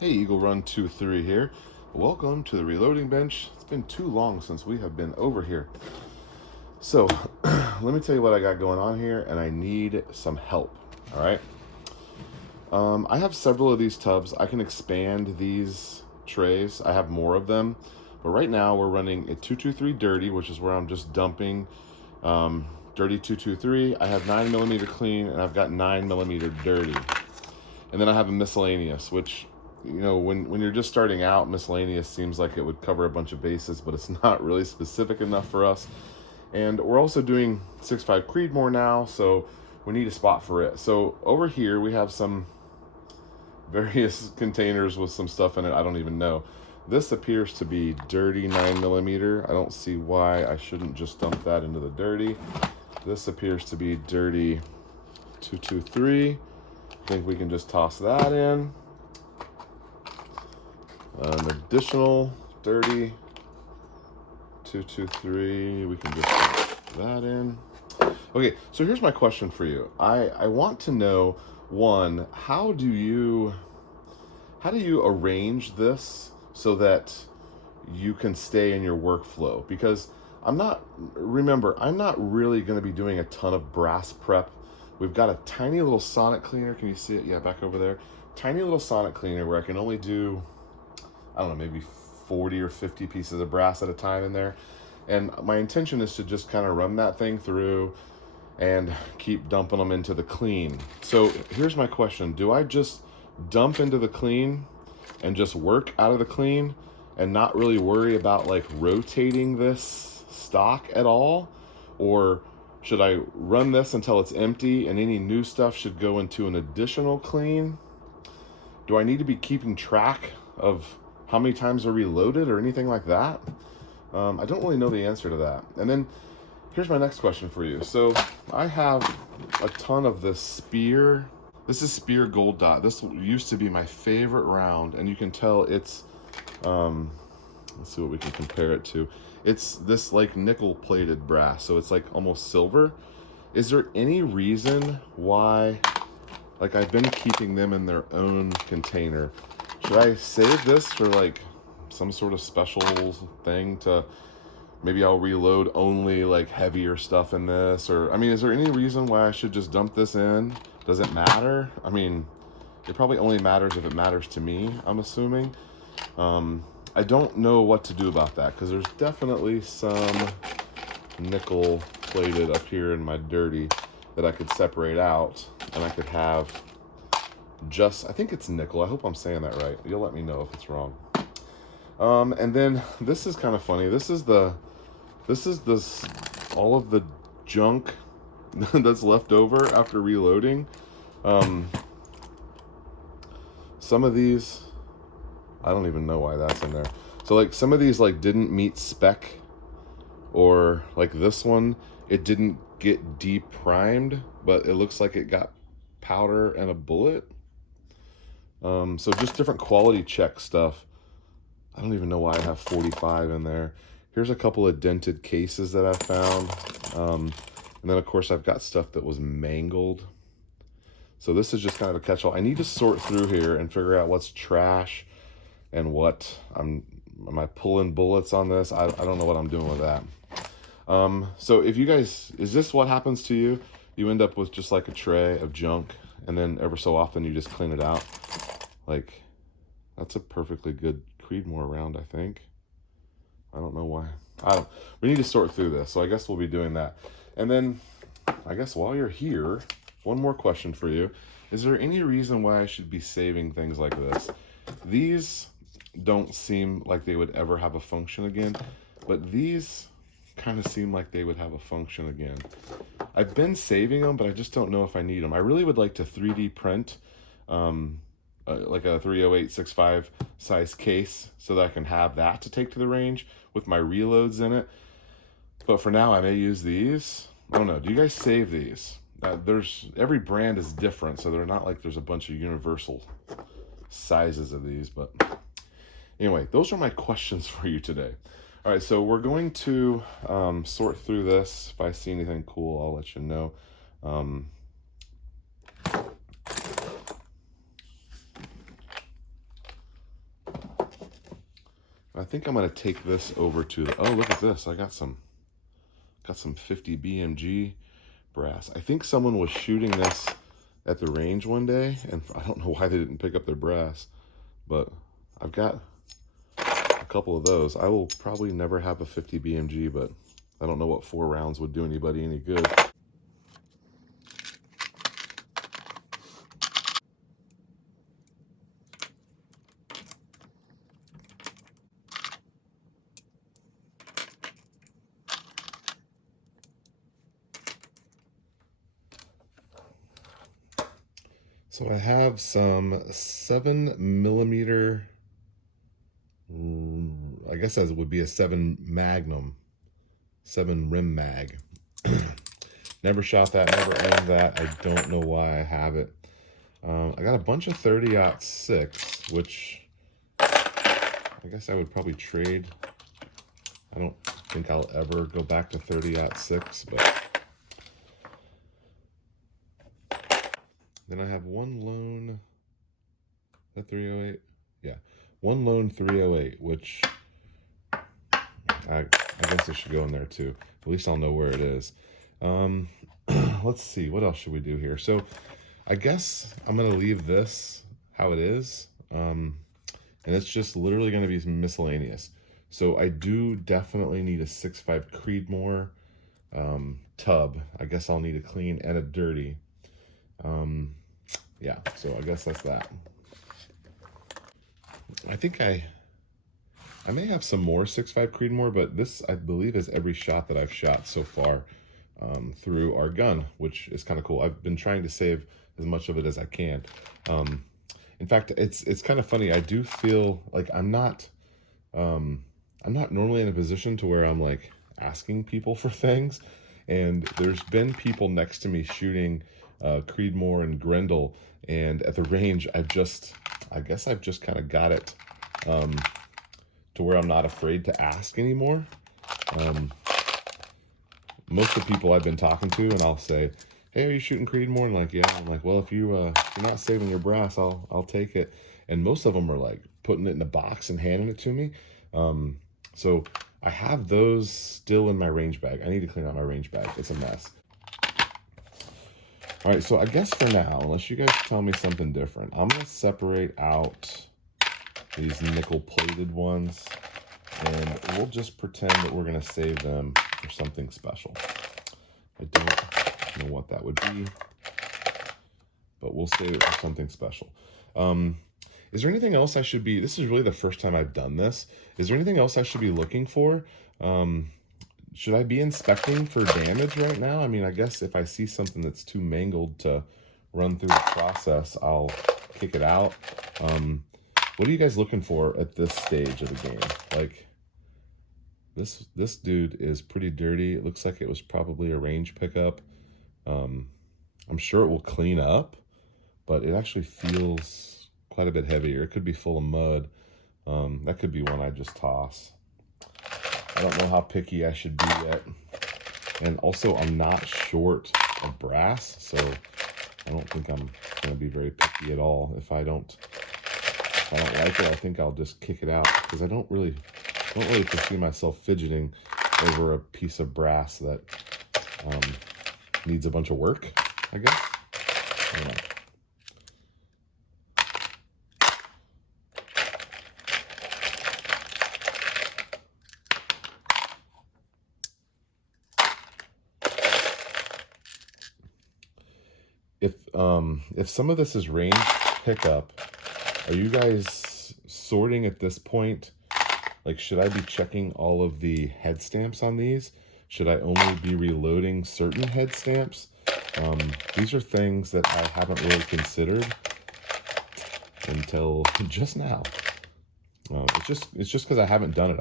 Hey, Eagle Run 2-3 here. Welcome to the reloading bench. It's been too long since we have been over here. So, let me tell you what I got going on here, and I need some help, all right? I have several of these tubs. I can expand these trays. I have more of them. But right now, we're running a 223 dirty, which is where I'm just dumping dirty 223. I have 9mm clean, and I've got 9mm dirty. And then I have a miscellaneous, which, you know, when you're just starting out, miscellaneous seems like it would cover a bunch of bases, but it's not really specific enough for us. And we're also doing 6.5 Creedmoor now, so we need a spot for it. So over here we have some various containers with some stuff in it. I don't even know. This appears to be dirty 9mm. I don't see why I shouldn't just dump that into the dirty. This appears to be dirty 223. I think we can just toss that in. An additional dirty 223. We can just put that in. Okay, so here's my question for you. I want to know, one, how do you arrange this so that you can stay in your workflow? Because remember, I'm not really going to be doing a ton of brass prep. We've got a tiny little sonic cleaner. Can you see it? Yeah, back over there. Tiny little sonic cleaner where I can only do, I don't know, maybe 40 or 50 pieces of brass at a time in there. And my intention is to just kind of run that thing through and keep dumping them into the clean. So here's my question. Do I just dump into the clean and just work out of the clean and not really worry about like rotating this stock at all? Or should I run this until it's empty and any new stuff should go into an additional clean? Do I need to be keeping track of how many times are reloaded or anything like that? I don't really know the answer to that. And then here's my next question for you. So I have a ton of this Spear. This is Spear Gold Dot. This used to be my favorite round, and you can tell it's, let's see what we can compare it to. It's this like nickel plated brass, so it's like almost silver. Is there any reason why, like, I've been keeping them in their own container? Should I save this for like some sort of special thing to, maybe I'll reload only like heavier stuff in this? Or, I mean, is there any reason why I should just dump this in? Does it matter? I mean, it probably only matters if it matters to me, I'm assuming. I don't know what to do about that because there's definitely some nickel plated up here in my dirty that I could separate out, and I could have just, I think it's nickel. I hope I'm saying that right. You'll let me know if it's wrong. And then this is kind of funny. This is all of the junk that's left over after reloading. Some of these, I don't even know why that's in there. So like some of these like didn't meet spec, or like this one, it didn't get deprimed, but it looks like it got powder and a bullet. So just different quality check stuff. I don't even know why I have 45 in there. Here's a couple of dented cases that I found. And then of course I've got stuff that was mangled. So this is just kind of a catch-all. I need to sort through here and figure out what's trash and what am I pulling bullets on this? I don't know what I'm doing with that. So if you guys, is this what happens to you? You end up with just like a tray of junk, and then ever so often you just clean it out. Like, that's a perfectly good Creedmoor round, I think. I don't know why. We need to sort through this, so I guess we'll be doing that. And then, I guess while you're here, one more question for you. Is there any reason why I should be saving things like this? These don't seem like they would ever have a function again, but these kind of seem like they would have a function again. I've been saving them, but I just don't know if I need them. I really would like to 3D print like a 308/65 size case so that I can have that to take to the range with my reloads in it. But for now, I may use these. I don't know. Do you guys save these? Every brand is different, so they're not like there's a bunch of universal sizes of these. But anyway, those are my questions for you today. All right, so we're going to sort through this. If I see anything cool, I'll let you know. I think I'm gonna take this over to the, oh, look at this. I got some 50 BMG brass. I think someone was shooting this at the range one day, and I don't know why they didn't pick up their brass, but I've got a couple of those. I will probably never have a 50 BMG, but I don't know what 4 rounds would do anybody any good. So I have some 7mm, I guess that would be a 7 Magnum, 7 rim mag. Never shot that, never owned that. I don't know why I have it. I got a bunch of 30-06, which I guess I would probably trade. I don't think I'll ever go back to 30-06, but then I have one lone, that 308? Yeah, one lone 308, which I guess it should go in there too. At least I'll know where it is. Let's see, what else should we do here? So I guess I'm gonna leave this how it is, and it's just literally gonna be miscellaneous. So I do definitely need a 6.5 Creedmoor tub. I guess I'll need a clean and a dirty. Yeah, so I guess that's that. I think I may have some more 6.5 Creedmoor, but this, I believe, is every shot that I've shot so far through our gun, which is kind of cool. I've been trying to save as much of it as I can. In fact, it's kind of funny. I do feel like I'm not normally in a position to where I'm like asking people for things, and there's been people next to me shooting Creedmoor and Grendel, and at the range, I guess I've just kind of got it to where I'm not afraid to ask anymore. Most of the people I've been talking to, and I'll say, hey, are you shooting Creedmoor? And like, yeah. I'm like, well, if you're not saving your brass, I'll take it. And most of them are like putting it in a box and handing it to me. So I have those still in my range bag. I need to clean out my range bag. It's a mess. All right, so I guess for now, unless you guys tell me something different, I'm gonna separate out these nickel-plated ones, and we'll just pretend that we're gonna save them for something special. I don't know what that would be, but we'll save it for something special. Is there anything else I should be, this is really the first time I've done this, is there anything else I should be looking for? Should I be inspecting for damage right now? I mean, I guess if I see something that's too mangled to run through the process, I'll kick it out. What are you guys looking for at this stage of the game? Like, this dude is pretty dirty. It looks like it was probably a range pickup. I'm sure it will clean up, but it actually feels quite a bit heavier. It could be full of mud. That could be one I just toss. I don't know how picky I should be yet. And also, I'm not short of brass, so I don't think I'm going to be very picky at all. If I don't like it, I think I'll just kick it out, because I don't really foresee myself fidgeting over a piece of brass that needs a bunch of work, I guess. I don't know. If some of this is range pickup, are you guys sorting at this point? Like, should I be checking all of the head stamps on these? Should I only be reloading certain head stamps? These are things that I haven't really considered until just now. It's just because I haven't done it.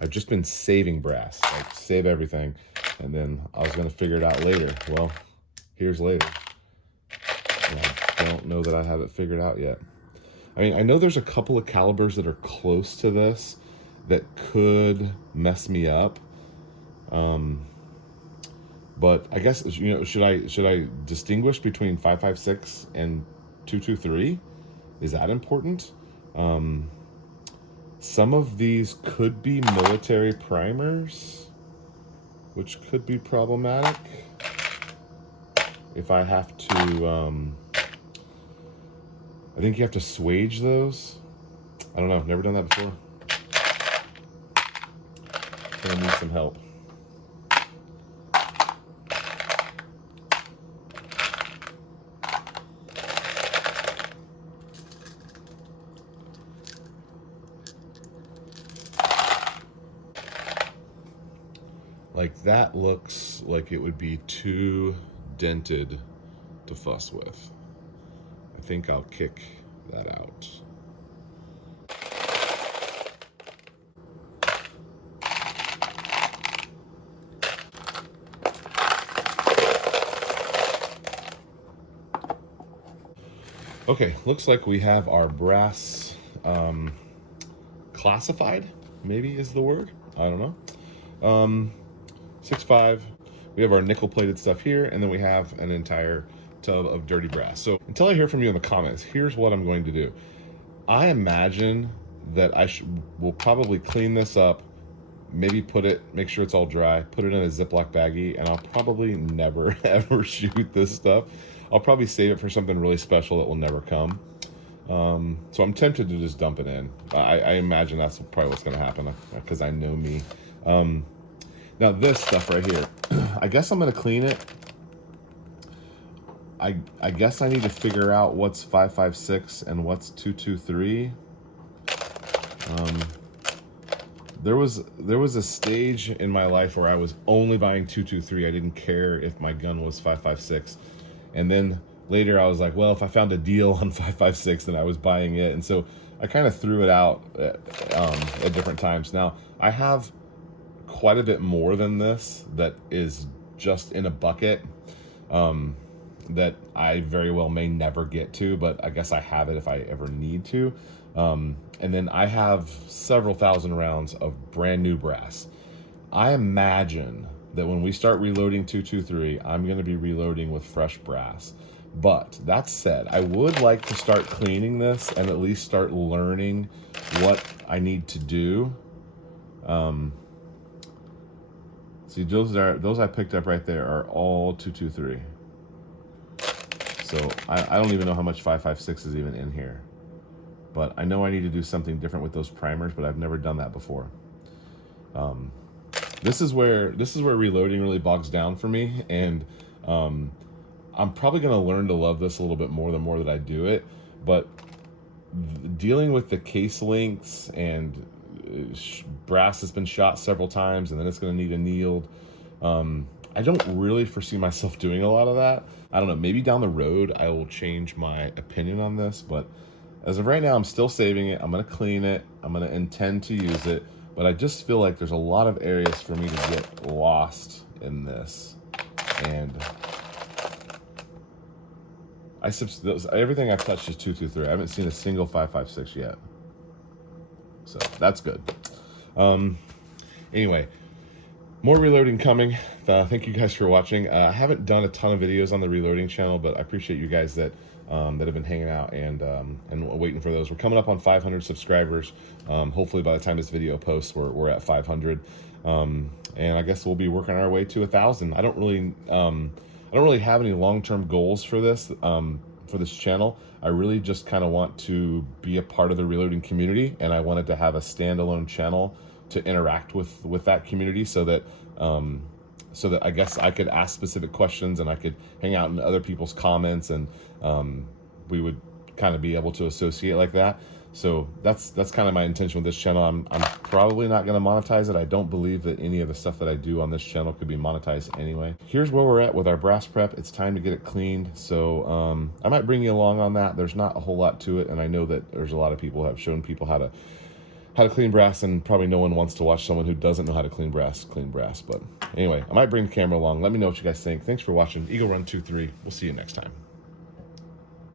I've just been saving brass, like save everything, and then I was gonna figure it out later. Well, here's later. I don't know that I have it figured out yet. I mean, I know there's a couple of calibers that are close to this that could mess me up. But I guess, should I distinguish between 5.56 and 2.23? Is that important? Some of these could be military primers, which could be problematic if I have to, I think you have to swage those. I don't know, I've never done that before. Gonna need some help. Like that looks like it would be too dented to fuss with. I think I'll kick that out. Okay, looks like we have our brass classified, maybe is the word. I don't know. 6.5. We have our nickel plated stuff here, and then we have an entire tub of dirty brass. So until I hear from you in the comments, here's what I'm going to do. I imagine that will probably clean this up, maybe make sure it's all dry, put it in a Ziploc baggie, and I'll probably never ever shoot this stuff. I'll probably save it for something really special that will never come. So I'm tempted to just dump it in. I imagine that's probably what's going to happen because I know me. Now this stuff right here, I guess I'm going to clean it. I guess I need to figure out what's 5.56 and what's 223. There was a stage in my life where I was only buying 223. I didn't care if my gun was 5.56. And then later I was like, well, if I found a deal on 5.56, then I was buying it. And so I kind of threw it out at different times. Now I have quite a bit more than this that is just in a bucket that I very well may never get to, but I guess I have it if I ever need to. And then I have several thousand rounds of brand new brass. I imagine that when we start reloading 223, I'm going to be reloading with fresh brass. But that said, I would like to start cleaning this and at least start learning what I need to do. See, those I picked up right there are all 223. So I don't even know how much 5.56 is even in here. But I know I need to do something different with those primers, but I've never done that before. This is where reloading really bogs down for me, and I'm probably going to learn to love this a little bit more the more that I do it. But dealing with the case lengths and brass has been shot several times, and then it's going to need annealed. I don't really foresee myself doing a lot of that. I don't know, maybe down the road I will change my opinion on this, but as of right now, I'm still saving it. I'm going to clean it. I'm going to intend to use it, but I just feel like there's a lot of areas for me to get lost in this. And everything I've touched is 223. I haven't seen a single 5.56 yet. So that's good. Anyway, more reloading coming. Thank you guys for watching. I haven't done a ton of videos on the reloading channel, but I appreciate you guys that have been hanging out and waiting for those. We're coming up on 500 subscribers. Hopefully by the time this video posts, we're at 500. And I guess we'll be working our way to 1,000. I don't really have any long-term goals for this channel. I really just kind of want to be a part of the reloading community, and I wanted to have a standalone channel to interact with that community, so that I guess I could ask specific questions and I could hang out in other people's comments, and we would kind of be able to associate like that. So that's kind of my intention with this channel. I'm probably not going to monetize it. I don't believe that any of the stuff that I do on this channel could be monetized anyway. Here's where we're at with our brass prep. It's time to get it cleaned. So I might bring you along on that. There's not a whole lot to it, and I know that there's a lot of people who have shown people how to clean brass, and probably no one wants to watch someone who doesn't know how to clean brass. But anyway, I might bring the camera along. Let me know what you guys think. Thanks for watching. Eagle Run 23. We'll see you next time.